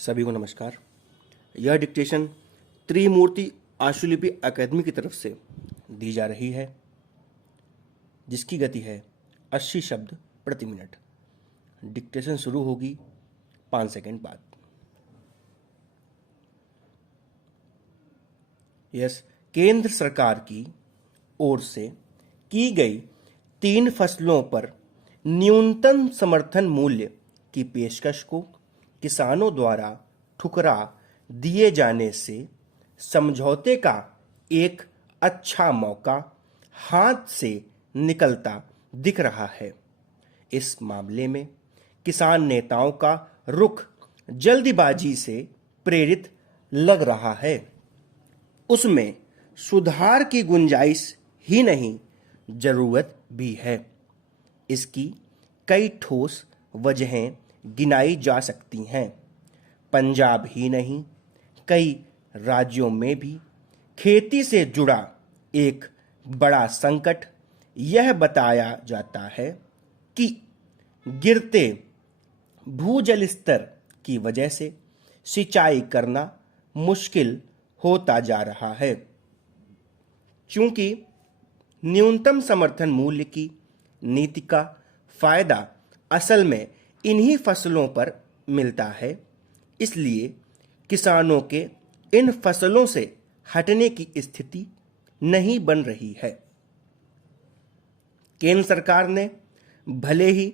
सभी को नमस्कार। यह डिक्टेशन त्रिमूर्ति आशुलिपि अकादमी की तरफ से दी जा रही है, जिसकी गति है 80 शब्द प्रति मिनट। डिक्टेशन शुरू होगी 5 सेकंड बाद। केंद्र सरकार की ओर से की गई 3 फसलों पर न्यूनतम समर्थन मूल्य की पेशकश को किसानों द्वारा ठुकरा दिए जाने से समझौते का एक अच्छा मौका हाथ से निकलता दिख रहा है। इस मामले में किसान नेताओं का रुख जल्दबाजी से प्रेरित लग रहा है। उसमें सुधार की गुंजाइश ही नहीं, जरूरत भी है। इसकी कई ठोस वजहें गिनाई जा सकती हैं। पंजाब ही नहीं, कई राज्यों में भी खेती से जुड़ा एक बड़ा संकट यह बताया जाता है कि गिरते भूजल स्तर की वजह से सिंचाई करना मुश्किल होता जा रहा है। चूंकि न्यूनतम समर्थन मूल्य की नीति का फायदा असल में इन्हीं फसलों पर मिलता है, इसलिए किसानों के इन फसलों से हटने की स्थिति नहीं बन रही है। केंद्र सरकार ने भले ही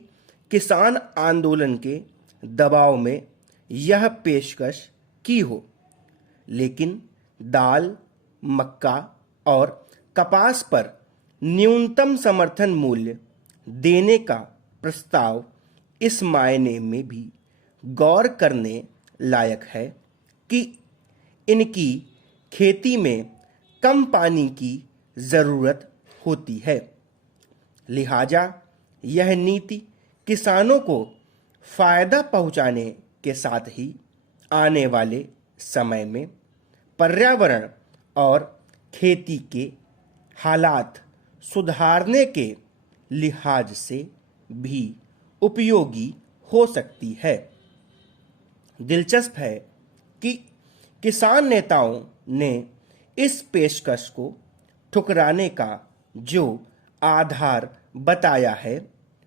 किसान आंदोलन के दबाव में यह पेशकश की हो, लेकिन दाल, मक्का और कपास पर न्यूनतम समर्थन मूल्य देने का प्रस्ताव इस मायने में भी गौर करने लायक है कि इनकी खेती में कम पानी की ज़रूरत होती है। लिहाजा यह नीति किसानों को फायदा पहुंचाने के साथ ही आने वाले समय में पर्यावरण और खेती के हालात सुधारने के लिहाज से भी उपयोगी हो सकती है। दिलचस्प है कि किसान नेताओं ने इस पेशकश को ठुकराने का जो आधार बताया है,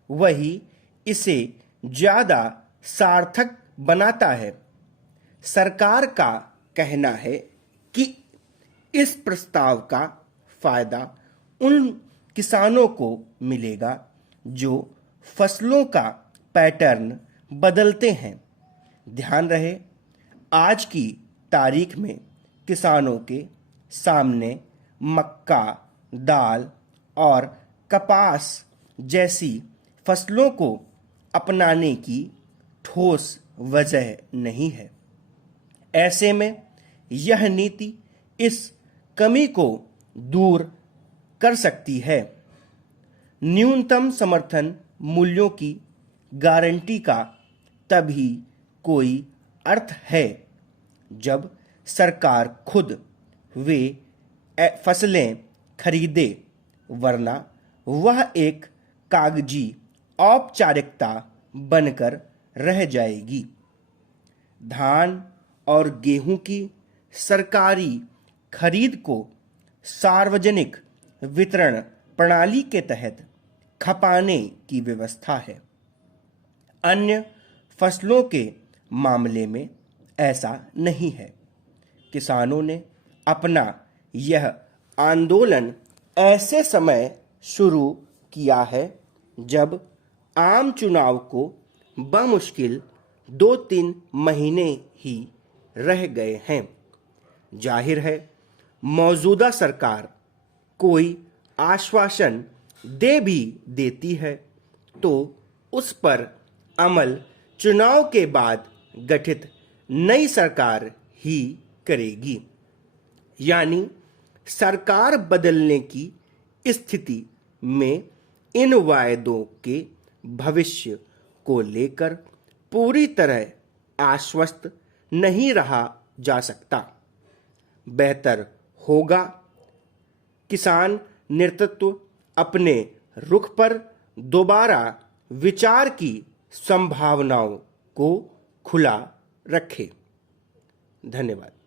वही इसे ज़्यादा सार्थक बनाता है। सरकार का कहना है कि इस प्रस्ताव का फायदा उन किसानों को मिलेगा जो फसलों का पैटर्न बदलते हैं। ध्यान रहे, आज की तारीख में किसानों के सामने मक्का, दाल और कपास जैसी फसलों को अपनाने की ठोस वजह नहीं है। ऐसे में यह नीति इस कमी को दूर कर सकती है। न्यूनतम समर्थन मूल्यों की गारंटी का तभी कोई अर्थ है जब सरकार खुद वे फसलें खरीदे, वरना वह एक कागजी औपचारिकता बनकर रह जाएगी। धान और गेहूं की सरकारी खरीद को सार्वजनिक वितरण प्रणाली के तहत खपाने की व्यवस्था है। अन्य फसलों के मामले में ऐसा नहीं है। किसानों ने अपना यह आंदोलन ऐसे समय शुरू किया है जब आम चुनाव को बमुश्किल 2-3 महीने ही रह गए हैं। जाहिर है, मौजूदा सरकार कोई आश्वासन दे भी देती है तो उस पर अमल चुनाव के बाद गठित नई सरकार ही करेगी। यानी सरकार बदलने की स्थिति में इन वायदों के भविष्य को लेकर पूरी तरह आश्वस्त नहीं रहा जा सकता। बेहतर होगा किसान नेतृत्व अपने रुख पर दोबारा विचार की संभावनाओं को खुला रखे। धन्यवाद।